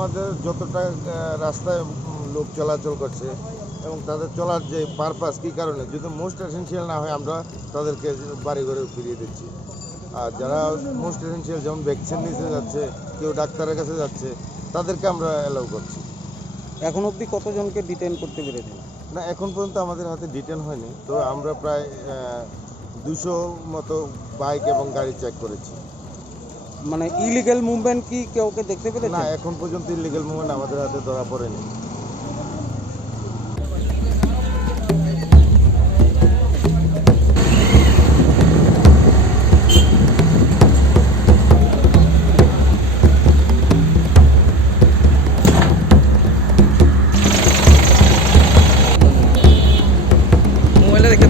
আমাদের যতটা রাস্তায় লোক চলাচল করছে এবং তাদের চলার যে পারপাস কী কারণে যদি মোস্ট এসেনশিয়াল না হয় আমরা তাদেরকে বাড়ি ঘরে ফিরিয়ে দিচ্ছি। আর যারা মোস্ট এসেনশিয়াল যেমন ভ্যাকসিন নিতে যাচ্ছে, কেউ ডাক্তারের কাছে যাচ্ছে, তাদেরকে আমরা অ্যালাউ করছি। এখন অবধি কতজনকে ডিটেইন করতে পেরেছেন? না, এখন পর্যন্ত আমাদের হাতে ডিটেন হয়নি, তো আমরা প্রায় 200 মতো বাইক এবং গাড়ি চেক করেছি। মানে ইলিগ্যাল মুভমেন্ট কি কেউকে দেখতে না, পেরেছেন? এখন পর্যন্ত ইলিগাল মুভমেন্ট আমাদের হাতে ধরা পড়েনি। মোবাইলে দেখে